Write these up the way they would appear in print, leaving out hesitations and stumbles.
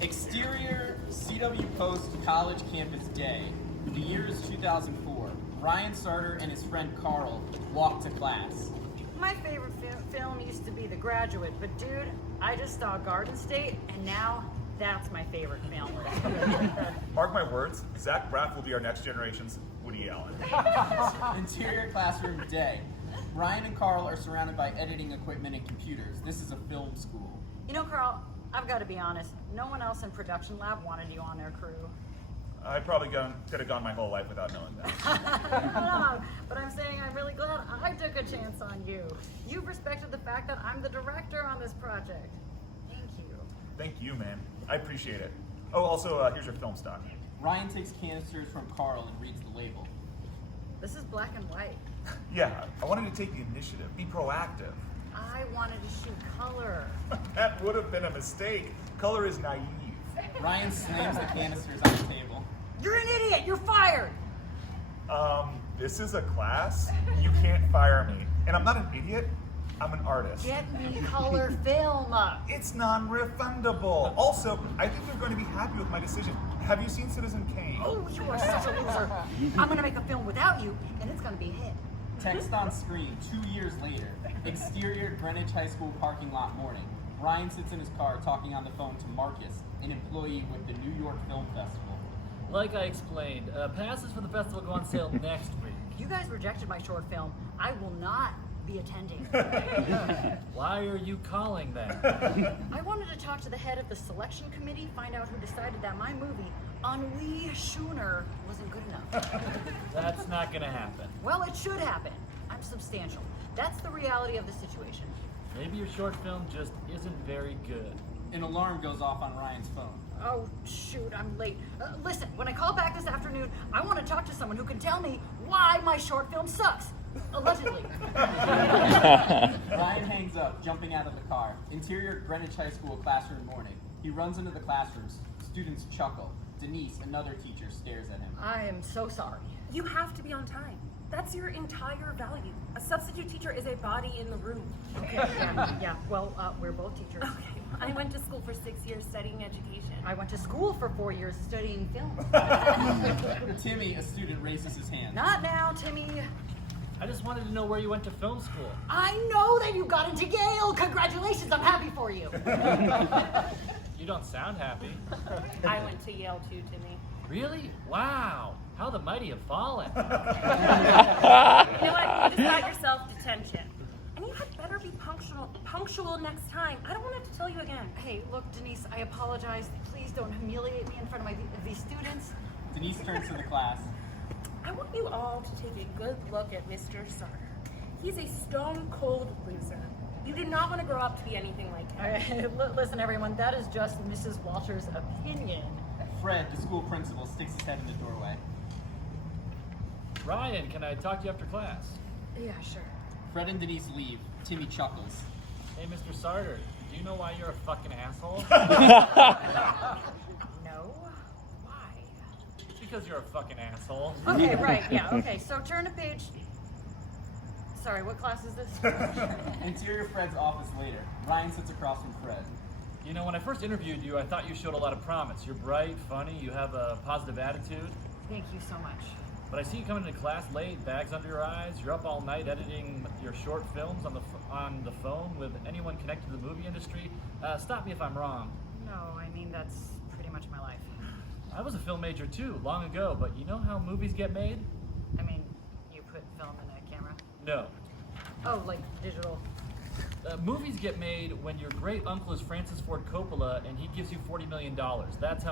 Exterior CW Post College Campus Day. The year is 2004. Ryan Sartor and his friend Carl walk to class. My favorite film used to be The Graduate, but dude, I just saw Garden State, and now that's my favorite film. Mark my words, Zach Braff will be our next generation's Woody Allen. Interior classroom day. Ryan and Carl are surrounded by editing equipment and computers. This is a film school. You know, Carl, I've got to be honest. No one else in production lab wanted you on their crew. I probably could have gone my whole life without knowing that. No, but I'm saying I'm really glad I took a chance on you. You've respected the fact that I'm the director on this project. Thank you. Thank you, man. I appreciate it. Oh, also, here's your film stock. Ryan takes canisters from Carl and reads the label. This is black and white. Yeah, I wanted to take the initiative, be proactive. I wanted to shoot color. That would have been a mistake. Color is naive. Ryan slams the canisters on the table. You're an idiot! You're fired! This is a class. You can't fire me. And I'm not an idiot, I'm an artist. Get me color film. It's non-refundable. Also, I think they're going to be happy with my decision. Have you seen Citizen Kane? Oh, you are such a loser. I'm going to make a film without you, and it's going to be a hit. Text on screen 2 years later. Exterior Greenwich High School parking lot morning. Ryan sits in his car talking on the phone to Marcus, an employee with the New York Film Festival. Like I explained, passes for the festival go on sale next week. You guys rejected my short film. I will not be attending. Why are you calling that? I wanted to talk to the head of the selection committee, find out who decided that my movie, Ennui Schooner, wasn't good enough. That's not gonna happen. Well, it should happen. I'm substantial. That's the reality of the situation. Maybe your short film just isn't very good. An alarm goes off on Ryan's phone. Oh, shoot, I'm late. Listen, when I call back this afternoon, I want to talk to someone who can tell me why my short film sucks. Allegedly. Ryan hangs up, jumping out of the car. Interior Greenwich High School classroom morning. He runs into the classrooms. Students chuckle. Denise, another teacher, stares at him. I am so sorry. You have to be on time. That's your entire value. A substitute teacher is a body in the room. Okay, yeah. Well, we're both teachers. Okay. I went to school for 6 years studying education. I went to school for 4 years studying film. Timmy, a student, raises his hand. Not now, Timmy. I just wanted to know where you went to film school. I know that you got into Yale. Congratulations, I'm happy for you. You don't sound happy. I went to Yale too, Timmy. Really? Wow. How the mighty have fallen. You know what? You just got yourself detention. And you had better be punctual next time. I don't want to have to tell you again. Hey, look, Denise, I apologize. Please don't humiliate me in front of these students. Denise turns to the class. I want you all to take a good look at Mr. Sartor. He's a stone-cold loser. You do not want to grow up to be anything like him. All right, listen, everyone, that is just Mrs. Walter's opinion. Fred, the school principal, sticks his head in the doorway. Ryan, can I talk to you after class? Yeah, sure. Fred and Denise leave. Timmy chuckles. Hey, Mr. Sartor, do you know why you're a fucking asshole? No? Why? Because you're a fucking asshole. Okay, right, yeah, okay. So turn to page... Sorry, what class is this? Interior Fred's office later. Ryan sits across from Fred. You know, when I first interviewed you, I thought you showed a lot of promise. You're bright, funny, you have a positive attitude. Thank you so much. But I see you coming into class late, bags under your eyes. You're up all night editing your short films on the phone with anyone connected to the movie industry. Stop me if I'm wrong. No, I mean, that's pretty much my life. I was a film major too, long ago, but you know how movies get made? I mean, you put film in a camera? No. Oh, like digital. Movies get made when your great uncle is Francis Ford Coppola and he gives you $40 million. That's the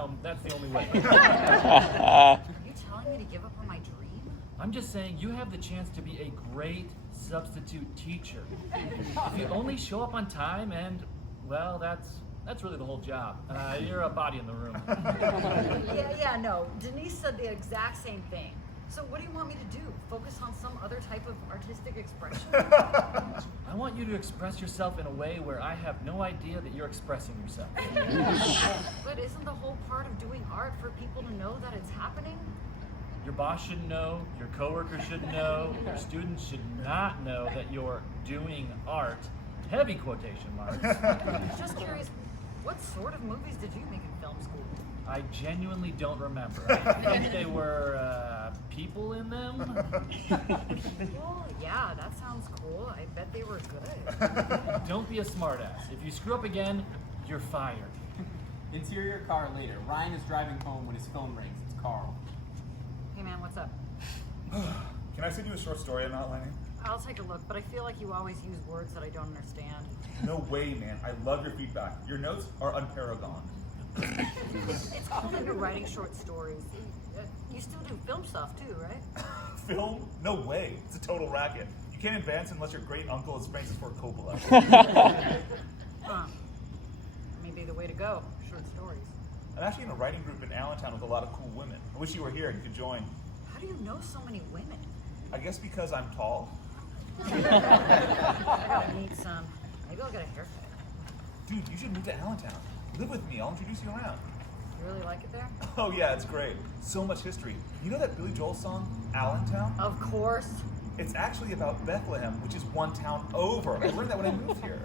only way. Are you telling me to give up on my dream? I'm just saying you have the chance to be a great substitute teacher. If you only show up on time and, well, that's really the whole job. You're a body in the room. Yeah, no. Denise said the exact same thing. So what do you want me to do? Focus on some other type of artistic expression? I want you to express yourself in a way where I have no idea that you're expressing yourself. But isn't the whole part of doing art for people to know that it's happening? Your boss should know, your coworkers should know, your students should not know that you're doing art. Heavy quotation marks. Just curious, What sort of movies did you make in film school? I genuinely don't remember. I think they were people in them. Well, yeah, that sounds cool. I bet they were good. Don't be a smartass. If you screw up again, you're fired. Interior car later. Ryan is driving home when his phone rings. It's Carl. Hey man, what's up? Can I send you a short story I'm outlining? I'll take a look, but I feel like you always use words that I don't understand. No way, man. I love your feedback. Your notes are unparagoned. It's cool that you're writing short stories. You still do film stuff too, right? Film? No way. It's a total racket. You can't advance unless your great uncle is Francis Ford Coppola. Maybe the way to go. Short stories. I'm actually in a writing group in Allentown with a lot of cool women. I wish you were here and could join. How do you know so many women? I guess because I'm tall. I gotta meet some. Maybe I'll get a haircut. Dude, you should move to Allentown. Live with me. I'll introduce you around. You really like it there? Oh yeah, it's great. So much history. You know that Billy Joel song, Allentown? Of course. It's actually about Bethlehem, which is one town over. I learned that when I moved here.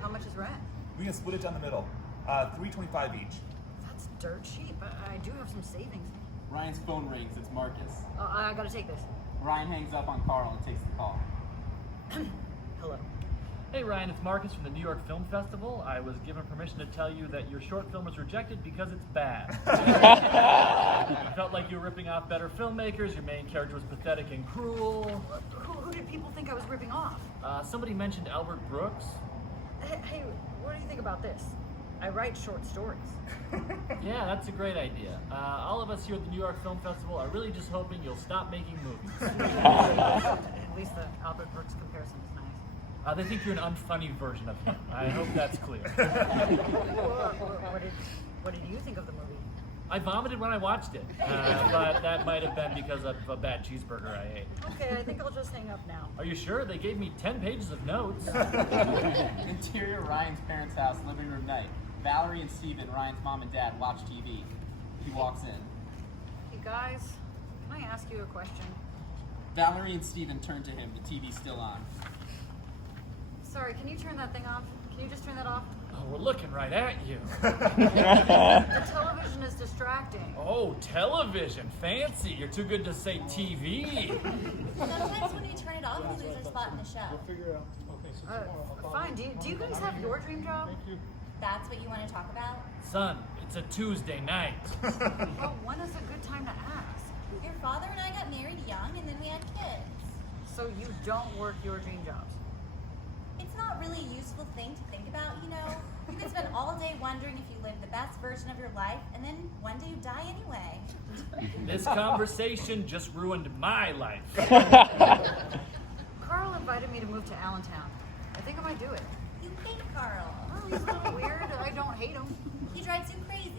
How much is rent? We can split it down the middle. $3.25 each. That's dirt cheap. I do have some savings. Ryan's phone rings. It's Marcus. I gotta take this. Ryan hangs up on Carl and takes the call. Hello. Hey Ryan, it's Marcus from the New York Film Festival. I was given permission to tell you that your short film was rejected because it's bad. I felt like you were ripping off better filmmakers. Your main character was pathetic and cruel. Who did people think I was ripping off? Somebody mentioned Albert Brooks. Hey, what do you think about this? I write short stories. Yeah, that's a great idea. All of us here at the New York Film Festival are really just hoping you'll stop making movies. At least the Albert Brooks comparison is nice. They think you're an unfunny version of him. I hope that's clear. What did you think of the movie? I vomited when I watched it, but that might have been because of a bad cheeseburger I ate. Okay, I think I'll just hang up now. Are you sure? They gave me 10 pages of notes. Interior Ryan's parents' house, living room night. Valerie and Steven, Ryan's mom and dad, watch TV. He walks in. Hey guys, can I ask you a question? Valerie and Steven turn to him, the TV's still on. Sorry, can you turn that thing off? Can you just turn that off? Oh, we're looking right at you. The television is distracting. Oh, television. Fancy. You're too good to say TV. Sometimes when we turn it off, we lose our spot in the show. Fine, do you guys have your dream job? That's what you want to talk about? Son, it's a Tuesday night. Well, when is a good time to ask? Your father and I got married young, and then we had kids. So you don't work your dream jobs? It's not really a useful thing to think about, you know? You could spend all day wondering if you lived the best version of your life, and then one day you die anyway. This conversation just ruined my life. Carl invited me to move to Allentown. I think I might do it. You hate Carl. Well, he's a little weird. I don't hate him. He drives you crazy.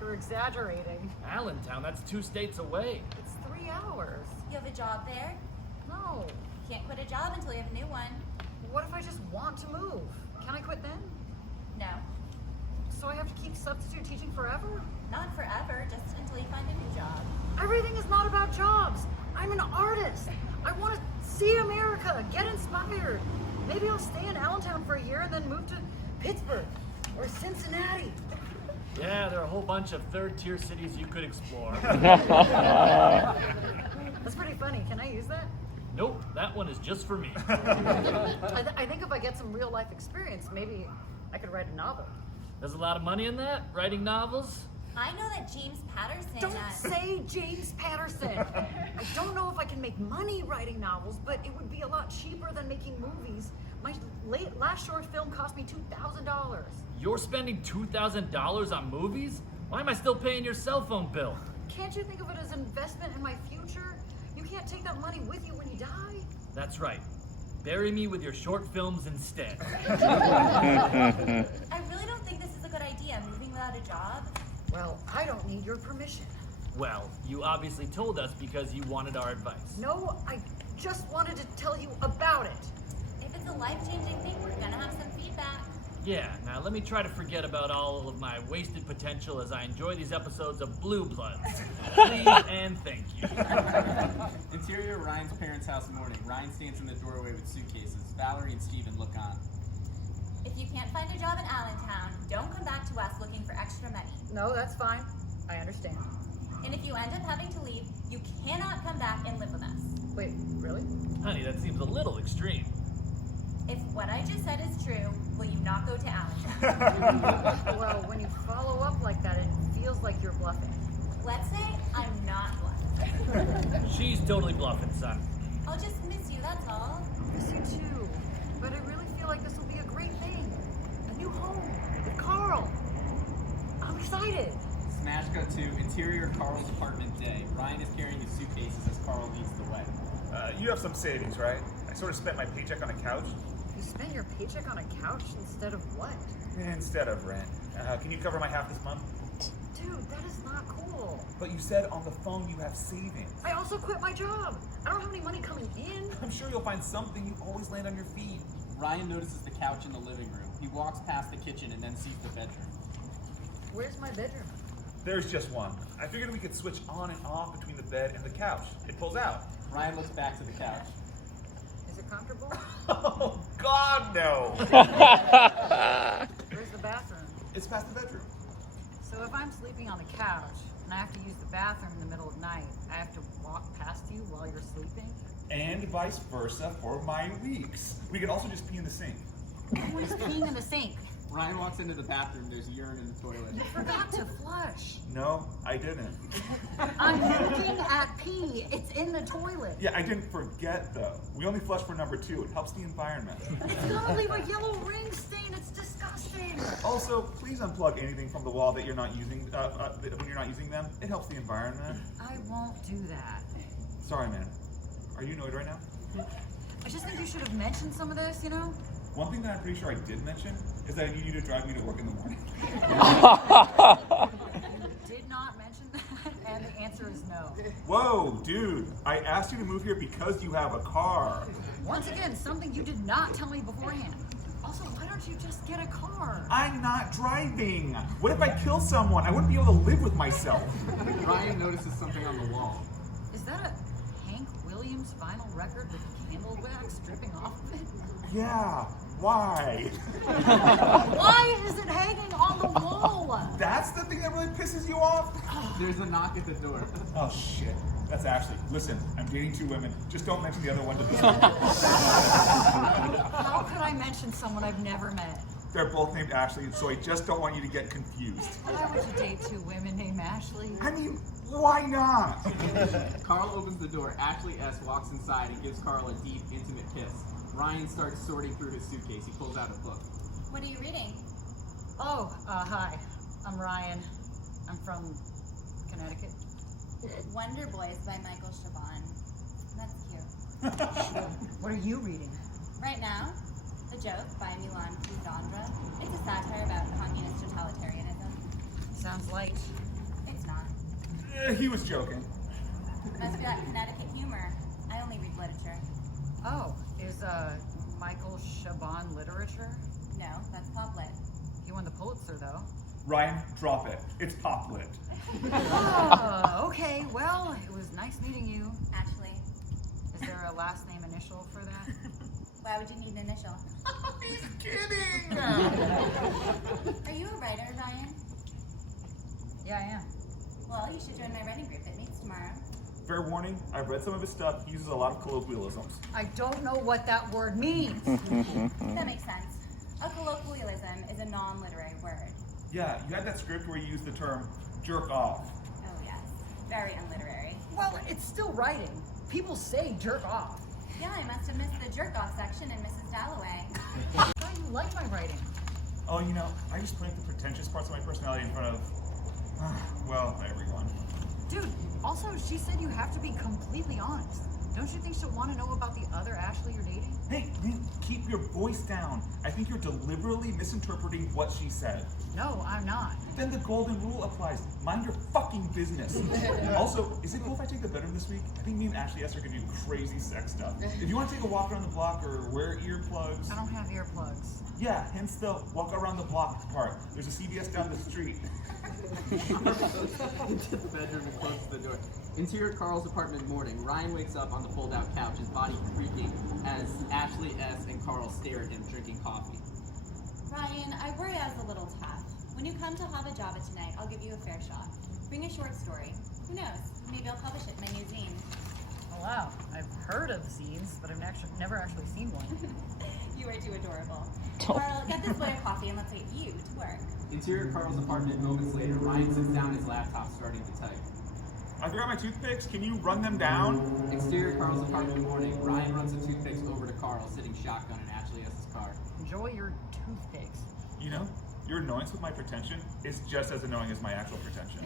You're exaggerating. Allentown, that's 2 states away. It's 3 hours. You have a job there. No. You can't quit a job until you have a new one. What if I just want to move? Can I quit then? No, So I have to keep substitute teaching forever? not forever, just until you find a new job. Everything is not about jobs. I'm an artist. I want to see America, get inspired. Maybe I'll stay in Allentown for a year and then move to Pittsburgh or Cincinnati. Yeah, there are a whole bunch of third-tier cities you could explore. That's pretty funny. Can I use that? Nope, that one is just for me. I think if I get some real life experience, maybe I could write a novel. There's a lot of money in that, writing novels. I know that James Patterson... Don't say James Patterson. I don't know if I can make money writing novels, but it would be a lot cheaper than making movies. My last short film cost me $2,000. You're spending $2,000 on movies? Why am I still paying your cell phone bill? Can't you think of it as an investment in my future? You can't take that money with you when you die. That's right. Bury me with your short films instead. I really don't think this is a good idea, moving without a job. Well, I don't need your permission. Well, you obviously told us because you wanted our advice. No, I just wanted to tell you about it. If it's a life-changing thing, we're gonna have some feedback. Yeah, now let me try to forget about all of my wasted potential as I enjoy these episodes of Blue Bloods. Please and thank you. Interior Ryan's parents' house morning. Ryan stands in the doorway with suitcases. Valerie and Steven look on. If you can't can't find a job in Allentown, don't come back to us looking for extra money. No, that's fine. I understand. And if you end up having to leave, you cannot come back and live with us. Wait, really? Honey, that seems a little extreme. If what I just said is true, will you not go to Allentown? Well, when you follow up like that, it feels like you're bluffing. Let's say I'm not bluffing. She's totally bluffing, son. I'll just miss you, that's all. Miss you too. But I really feel like this will be a great thing. A new home with Carl. I'm excited. Smash cut to interior Carl's apartment day. Ryan is carrying his suitcases as Carl leads the way. You have some savings, right? I sort of spent my paycheck on a couch. You spent your paycheck on a couch instead of what? Instead of rent. Can you cover my half this month? Dude, that is not cool. But you said on the phone you have savings. I also quit my job. I don't have any money coming in. I'm sure you'll find something. You always land on your feet. Ryan notices the couch in the living room. He walks past the kitchen and then sees the bedroom. Where's my bedroom? There's just one. I figured we could switch on and off between the bed and the couch. It pulls out. Ryan looks back to the couch. Is it comfortable? Oh, God, no. Where's the bathroom? It's past the bedroom. So if I'm sleeping on the couch and I have to use the bathroom in the middle of the night, I have to walk past you while you're sleeping? And vice versa for my leaks. We could also just pee in the sink. Who is peeing in the sink? Ryan walks into the bathroom. There's urine in the toilet. You forgot to flush. No, I didn't. I'm looking at pee. It's in the toilet. Yeah, I didn't forget, though. We only flush for number 2. It helps the environment. It's gonna leave a yellow ring stain. It's disgusting. Also, please unplug anything from the wall that you're not using when you're not using them. It helps the environment. I won't do that. Sorry, man. Are you annoyed right now? I just think you should have mentioned some of this, you know? One thing that I'm pretty sure I did mention is that I need you to drive me to work in the morning. You did not mention that, and the answer is no. Whoa, dude. I asked you to move here because you have a car. Once again, something you did not tell me beforehand. Also, why don't you just get a car? I'm not driving. What if I kill someone? I wouldn't be able to live with myself. Ryan notices something on the wall. Is that a Hank Williams vinyl record with candle wax dripping off of it? Yeah, why? Why is it hanging on the wall? That's the thing that really pisses you off? There's a knock at the door. Oh, shit. That's Ashley. Listen, I'm dating 2 women. Just don't mention the other one to me. How could I mention someone I've never met? They're both named Ashley, so I just don't want you to get confused. Why would you date 2 women named Ashley? I mean, why not? Carl opens the door. Ashley S. walks inside and gives Carl a deep, intimate kiss. Ryan starts sorting through his suitcase. He pulls out a book. What are you reading? Oh, hi. I'm Ryan. I'm from Connecticut. Wonder Boys by Michael Chabon. That's cute. What are you reading? Right now, The Joke by Lilan Bowden. It's a satire about communist totalitarianism. Sounds light. It's not. He was joking. Must be that Connecticut humor. I only read literature. Oh, is Michael Chabon literature? No, that's pop lit. He won the Pulitzer, though. Ryan, drop it. It's pop lit. Oh, okay. Well, it was nice meeting you. Actually, Is there a last name initial for that? why would you need an initial? He's kidding! Are you a writer, Ryan? Yeah, I am. Well, you should join my writing group that meets tomorrow. Fair warning, I've read some of his stuff. He uses a lot of colloquialisms. I don't know what that word means. That makes sense. A colloquialism is a non-literary word. Yeah, you had that script where you used the term jerk off. Oh yes, very unliterary. Well, it's still writing. People say jerk off. Yeah, I must have missed the jerk-off section in Mrs. Dalloway. I thought you liked my writing. Oh, you know, I just put the pretentious parts of my personality in front of, well, everyone. Dude, also, she said you have to be completely honest. Don't you think she'll want to know about the other Ashley you're dating? Hey, man, keep your voice down. I think you're deliberately misinterpreting what she said. No, I'm not. Then the golden rule applies. Mind your fucking business. Also, is it cool if I take the bedroom this week? I think me and Ashley S are gonna do crazy sex stuff. If you want to take a walk around the block or wear earplugs. I don't have earplugs. Yeah, hence the walk around the block part. There's a CVS down the street. Into the bedroom and closes the door. Interior Carl's apartment morning. Ryan wakes up on the fold-out couch, his body creaking as Ashley S. and Carl stare at him drinking coffee. Ryan, I worry I was a little tough. When you come to Hava Java tonight, I'll give you a fair shot. Bring a short story. Who knows? Maybe I'll publish it in my new zine. Oh, wow. I've heard of zines, but I've never actually seen one. You are too adorable. Carl, get this boy a coffee and let's get you to work. Interior Carl's apartment moments later. Ryan sits down his laptop starting to type. I forgot my toothpicks. Can you run them down? Exterior Carl's apartment morning. Ryan runs the toothpicks over to Carl, sitting shotgun in Ashley S.'s car. Enjoy your toothpicks. You know, your annoyance with my pretension is just as annoying as my actual pretension.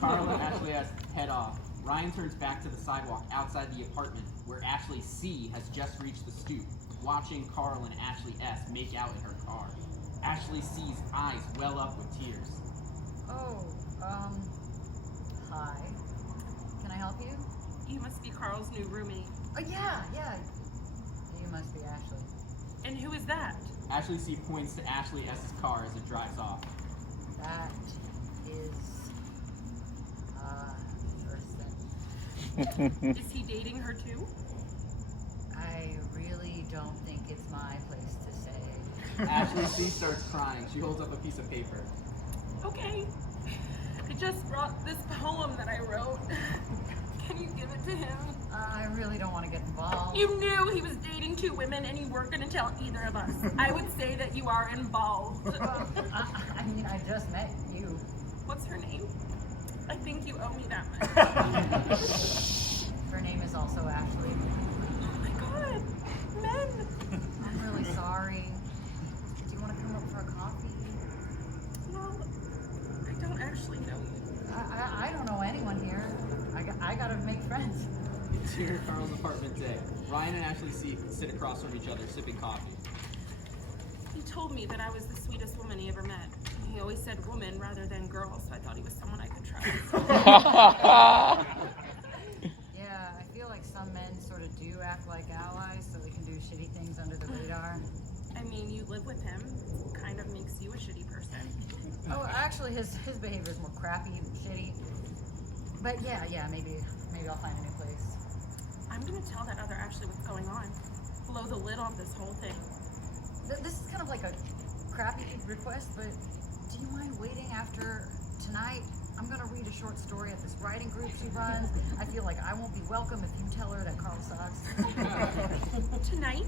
Carl and Ashley S. head off. Ryan turns back to the sidewalk outside the apartment, where Ashley C. has just reached the stoop, watching Carl and Ashley S. make out in her car. Ashley C.'s eyes well up with tears. Oh, hi. Can I help you? You must be Carl's new roommate. Oh, yeah. You must be Ashley. And who is that? Ashley C. points to Ashley S.'s car as it drives off. That is, Is he dating her too? I really don't think it's my place to say. Ashley C. starts crying. She holds up a piece of paper. Okay. I just brought this poem that I wrote. Can you give it to him? I really don't want to get involved. You knew he was dating two women and you weren't going to tell either of us. I would say that you are involved. Well, I mean, I just met you. What's her name? I think you owe me that much. Her name is also Ashley. Oh my god. Men. I'm really sorry. Do you want to come up for a coffee? Well, I don't actually know you. I don't know anyone here. I gotta make friends. Interior Carl's apartment day. Ryan and Ashley C. sit across from each other, sipping coffee. He told me that I was the sweetest woman he ever met. He always said woman rather than girl, so I thought he was someone I could trust. Yeah, I feel like some men sort of do act like allies so they can do shitty things under the radar. I mean, you live with him. Kind of makes you a shitty person. Oh, actually, his behavior is more crappy than shitty. But yeah, maybe I'll find a new place. I'm gonna tell that other Ashley what's going on. Blow the lid off this whole thing. This is kind of like a crappy request, but do you mind waiting after tonight? I'm gonna read a short story at this writing group she runs. I feel like I won't be welcome if you tell her that Carl sucks. Tonight?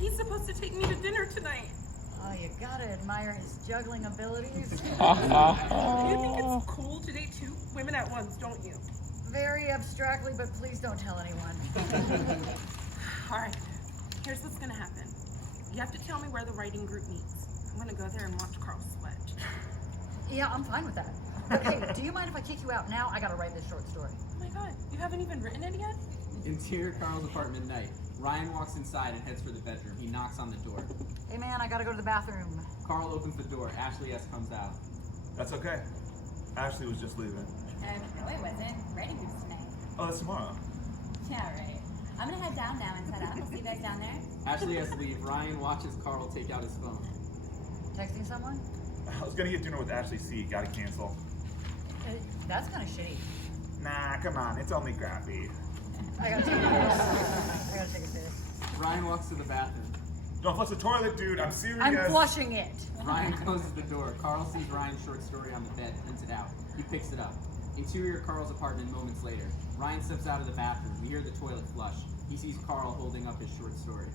He's supposed to take me to dinner tonight. Oh, you gotta admire his juggling abilities. You think it's cool to date two women at once, don't you? Very abstractly, but please don't tell anyone. Alright, here's what's gonna happen. You have to tell me where the writing group meets. I'm gonna go there and watch Carl sweat. Yeah, I'm fine with that. Okay, do you mind if I kick you out now? I gotta write this short story. Oh my god, you haven't even written it yet? Interior Carl's apartment night. Ryan walks inside and heads for the bedroom. He knocks on the door. Hey man, I gotta go to the bathroom. Carl opens the door. Ashley S. comes out. That's okay. Ashley was just leaving. No, I wasn't. Writing groups tonight. Oh, that's tomorrow. Yeah, right. I'm gonna head down now and set up. I'll see you guys down there. Ashley S. leaves. Ryan watches Carl take out his phone. Texting someone? I was gonna get dinner with Ashley C. Gotta cancel. That's kind of shitty. Nah, come on. It's only crappy. I gotta take a piss. Ryan walks to the bathroom. Don't flush the toilet, dude. I'm serious. I'm flushing it. Ryan closes the door. Carl sees Ryan's short story on the bed, prints it out. He picks it up. Interior Carl's apartment moments later. Ryan steps out of the bathroom. We hear the toilet flush. He sees Carl holding up his short story.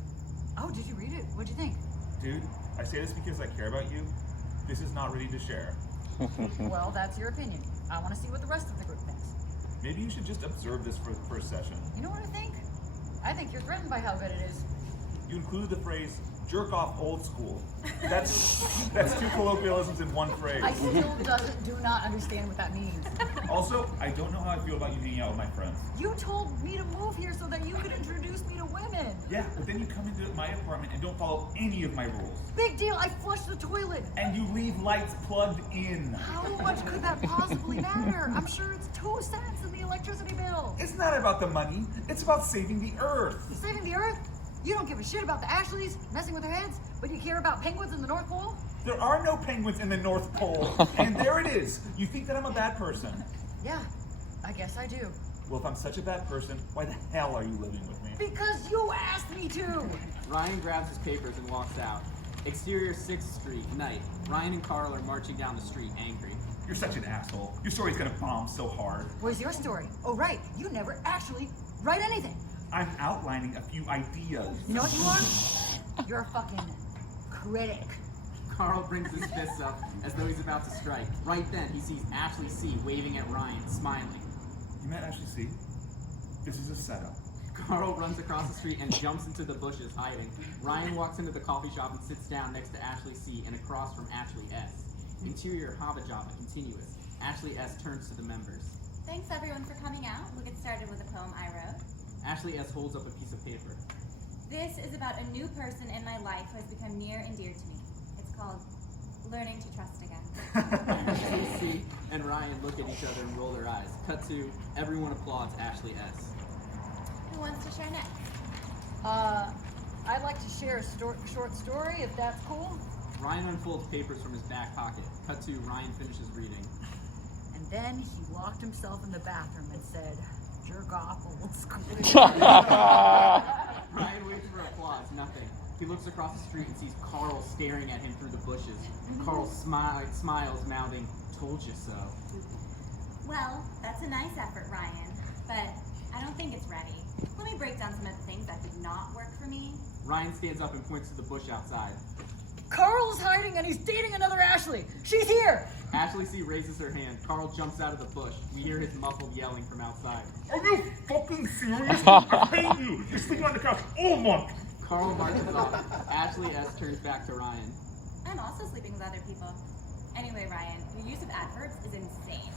Oh, did you read it? What'd you think? Dude, I say this because I care about you. This is not ready to share. Well, that's your opinion. I want to see what the rest of the group thinks. Maybe you should just observe this for the first session. You know what I think? I think you're threatened by how good it is. You included the phrase, jerk off old school. That's two colloquialisms in one phrase. I still do not understand what that means. Also, I don't know how I feel about you hanging out with my friends. You told me to move here so that you could introduce me to women. Yeah, but then you come into my apartment and don't follow any of my rules. Big deal, I flushed the toilet. And you leave lights plugged in. How much could that possibly matter? I'm sure it's 2 cents in the electricity bill. It's not about the money. It's about saving the earth. Saving the earth? You don't give a shit about the Ashleys messing with their heads, but you care about penguins in the North Pole? There are no penguins in the North Pole. And there it is. You think that I'm a bad person. Yeah, I guess I do. Well, if I'm such a bad person, why the hell are you living with me? Because you asked me to! Ryan grabs his papers and walks out. Exterior 6th Street, night. Ryan and Carl are marching down the street, angry. You're such an asshole. Your story's gonna bomb so hard. Where's your story? Oh, right. You never actually write anything. I'm outlining a few ideas. You know what you are? You're a fucking critic. Carl brings his fists up as though he's about to strike. Right then, he sees Ashley C. waving at Ryan, smiling. You met Ashley C? This is a setup. Carl runs across the street and jumps into the bushes, hiding. Ryan walks into the coffee shop and sits down next to Ashley C. and across from Ashley S. Interior Hava Java continuous. Ashley S. turns to the members. Thanks everyone for coming out. We'll get started with a poem I wrote. Ashley S. holds up a piece of paper. This is about a new person in my life who has become near and dear to me. It's called Learning to Trust Again. Ashley C. and Ryan look at each other and roll their eyes. Cut to, everyone applauds Ashley S. Who wants to share next? I'd like to share a short story, if that's cool. Ryan unfolds papers from his back pocket. Cut to, Ryan finishes reading. And then he locked himself in the bathroom and said, jerk off old school. Ryan waits for applause, nothing. He looks across the street and sees Carl staring at him through the bushes. Carl smiles, mouthing, told you so. Well, that's a nice effort, Ryan, but I don't think it's ready. Let me break down some of the things that did not work for me. Ryan stands up and points to the bush outside. Carl's hiding and he's dating another Ashley. She's here. Ashley C. raises her hand. Carl jumps out of the bush. We hear his muffled yelling from outside. Are you fucking serious? I hate you! You're sleeping on the couch all month! Carl marches off. Ashley S. turns back to Ryan. I'm also sleeping with other people. Anyway, Ryan, your use of adverbs is insane.